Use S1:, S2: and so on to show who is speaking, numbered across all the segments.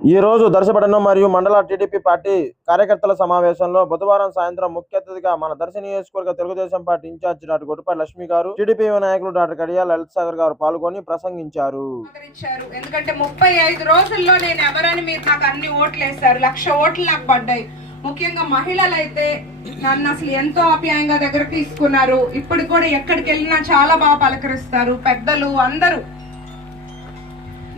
S1: ఈ రోజు దర్శపట్టణం మరియు మండల టీడీపీ పార్టీ కార్యకర్తల సమావేశంలో బుధవారం సాయంత్రం ముఖ్య అతిథిగా మన దర్శ నియోజకవర్గ Telugu Desam party incharge doctor Goddapati Lakshmi garu TDP నాయకులు డాక్టర్ కడియా లలిత్ సాగర్ గారు పాల్గొని ప్రసంగించారు.
S2: ఎందుకంటే ముప్పై ఐదు రోజుల్లో నేను ఎవరని మీరు నాకు అన్ని ఓట్లు వేశారు. లక్ష ఓట్లు నాకు పడ్డాయి. ముఖ్యంగా మహిళలు అయితే నన్ను అసలు ఎంతో ఆప్యాయంగా దగ్గర తీసుకున్నారు. ఇప్పటికి కూడా ఎక్కడికి వెళ్ళినా చాలా బాగా పలకరిస్తారు. పెద్దలు అందరూ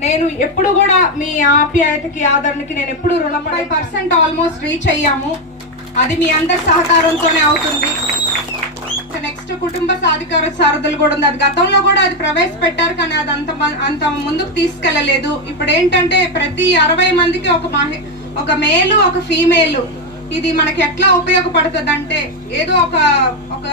S2: నేను ఎప్పుడు కూడా మీ ఆప్యాయతకి ఆదరణకి నేను ఎప్పుడు రుణపడి పర్సెంట్ ఆల్మోస్ట్ రీచ్ అయ్యాము. అది మీ అందరి సహకారంతోనే అవుతుంది. నెక్స్ట్ కుటుంబ సాధికార సారథులు కూడా ఉంది. అది గతంలో కూడా అది ప్రవేశపెట్టారు కానీ అది అంత అంత ముందుకు తీసుకెళ్ళలేదు. ఇప్పుడు ఏంటంటే ప్రతి అరవై మందికి ఒక మహి ఒక మేలు ఒక ఫీమేల్. ఇది మనకి ఎట్లా ఉపయోగపడుతుంది అంటే ఏదో ఒక ఒక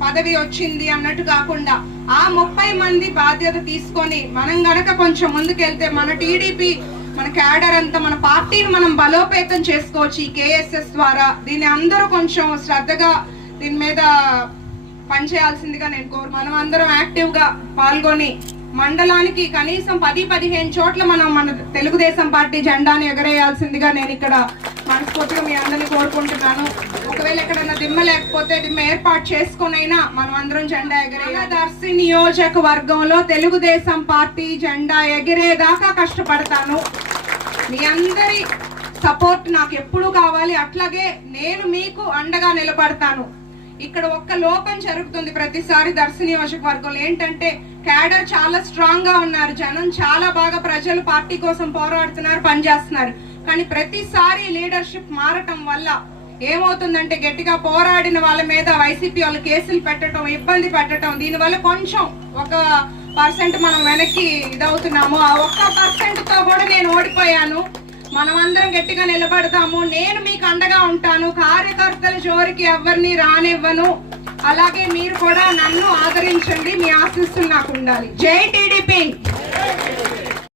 S2: పదవి వచ్చింది అన్నట్టు కాకుండా ఆ ముప్పై మంది బాధ్యత తీసుకొని మనం గనక కొంచెం ముందుకెళ్తే మన టీడీపీ మన క్యాడర్ అంతా మన పార్టీని మనం బలోపేతం చేసుకోవచ్చు ఈ కేఎస్ఎస్ ద్వారా. దీన్ని అందరూ కొంచెం శ్రద్ధగా దీని మీద పనిచేయాల్సిందిగా నేను కోరు మనం అందరం యాక్టివ్గా పాల్గొని మండలానికి కనీసం పది పదిహేను చోట్ల మనం మన తెలుగుదేశం పార్టీ జెండాని ఎగరేయాల్సిందిగా నేను ఇక్కడ మనస్ఫూర్తిగా మీ అందరిని కోరుకుంటున్నాను ఒకవేళ ఎక్కడన్నా దిమ్మ లేకపోతే దిమ్మ ఏర్పాటు చేసుకునైనా మనం అందరం జెండా ఎగరే దర్శి నియోజకవర్గంలో తెలుగుదేశం పార్టీ జెండా ఎగిరేదాకా కష్టపడతాను. మీ అందరి సపోర్ట్ నాకు ఎప్పుడు కావాలి అట్లాగే నేను మీకు అండగా నిలబడతాను. ఇక్కడ ఒక్క లోపం జరుగుతుంది ప్రతిసారి దర్శి నియోజకవర్గంలో. ఏంటంటే క్యాడర్ చాలా స్ట్రాంగ్గా ఉన్నారు జనం చాలా బాగా ప్రజలు పార్టీ కోసం పోరాడుతున్నారు పనిచేస్తున్నారు. కానీ ప్రతిసారి లీడర్షిప్ మారటం వల్ల ఏమవుతుందంటే గట్టిగా పోరాడిన వాళ్ళ మీద వైసీపీ వాళ్ళు కేసులు పెట్టడం ఇబ్బంది పెట్టడం దీనివల్ల కొంచెం ఒక పర్సెంట్ మనం వెనక్కి ఇదవుతున్నాము. ఆ ఒక్క పర్సెంట్తో కూడా నేను ఓడిపోయాను. మనం అందరం గట్టిగా నిలబడతాము నేను మీకు అండగా ఉంటాను. కార్యకర్తల జోరికి ఎవరిని రానివ్వను. అలాగే మీరు కూడా నన్ను ఆదరించండి. మీ ఆశిస్సులు నాకు ఉండాలి. జై టీడీపీ!